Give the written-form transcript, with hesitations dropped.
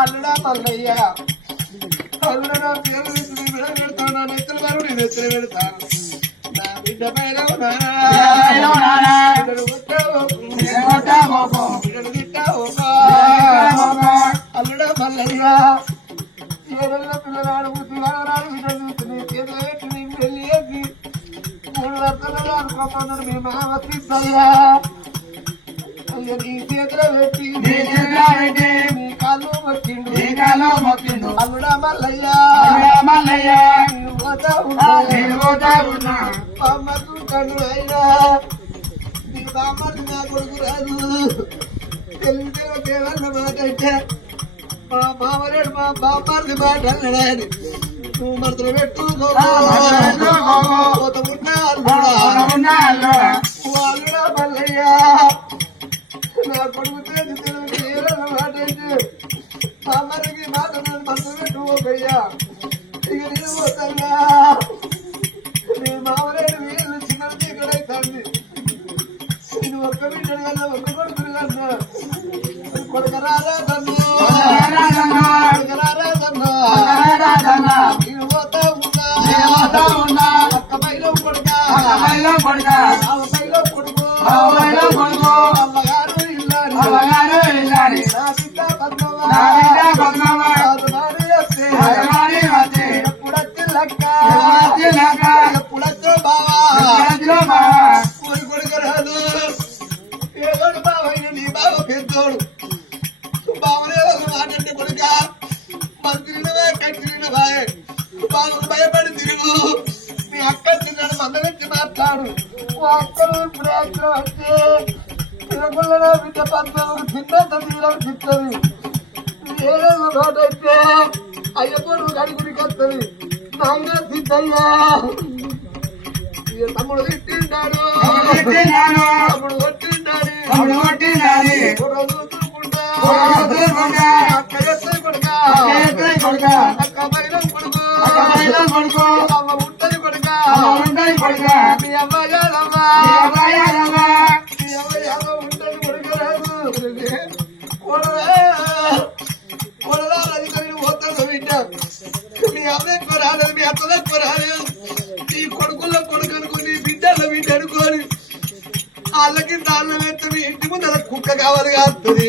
అల్లుడా మల్లయ్య అల్లుడా పేరు పెడతాను నెత్తలు వారు నేను ఎత్తులు పెడతాను నా బిడ్డ పైన అల్లుడా మల్లయ్య ఏడల్లో పిల్లగాడు పిల్లగాడు పెళ్లి చేసి 3 వర్షాలు అనుకోమన్నాడు మీ మామ తీసయ్యా నీ చేతిలో పెట్టి నీ కాళ్ళు మొక్కిండు అల్లుడా మల్లయ్య బామ్మకు కన్ను అయినా నీ బామ్మకి నా కొడుకు రాదు తెలిసే దేవన్న మాట అయితే మా మామలేడు మా బామ్మది మాట అన్నాడు నువ్వు మరతలు పెట్టుకోగా మల్లయ్య నా కొడుకు మాట అయితే మామరికి మాట మరతలు పెట్టుకోకయ్యా ఇక నేను పోతాయ్యా నీ మామలేడు వీళ్ళు చిన్నది ఇక్కడైతుంది నేను ఒక్క బిడ్డడు కన్నా ఒక్క కొడుకుడు కన్నా కొడుకరారా తన్ను కొడుకరారా తన్ను నేను పోతా ఉన్నా ఒక్క పైలో కొడుక పైలో కొడుకు అమ్మగారు ఇల్లారి నా బిడ్డ పద్మవ్వ ఎప్పుడొచ్చి లక్క ఎప్పుడొచ్చో బావా కొడుకు రాదు ఏదోడు బావైన నీ బావ పెద్దోడు బావనే ఒక మాటంటే కొడుక మంత్రినవే కట్టినవే బావకు భయపడి తిరుగు మీ అక్క తిన్నాడు మందరించి మాట్లాడు అక్కలు ప్రయత్నం వచ్చి తిరుగుళ్ళలో బిడ్డ పద్మకు తిన్నంత తీరం తిట్టది ఏదో నోటైతే అయ్యప్ప నువ్వు అడుగుడికి వస్తుంది నాయన సిద్ధయ్యా తమ్ముడు తిట్టింటాడు తమ్ముడు కొట్టింటాడు అక్క ఎత్తాయి కొడుక అక్క పైన కొడుకు అమ్మ ఉంటది కొడుక మీ అమ్మాయాలమ్మా మీ అమ్మాయాల ఉంటది కొడుక రాదు కొడలా అధికారులు పోతాడు బిడ్డ మీ అమ్మ ఎక్కువ రాలేదు మీ అత్తలు ఎక్కువ రాలేదు నీ కొడుకుల్లో కొడుకు అనుకుని బిడ్డల బిడ్డ అనుకోని వాళ్ళకి దానిలో పెట్టి మీ ఇంటి ముందు కుక్క కావాలి కాస్తుంది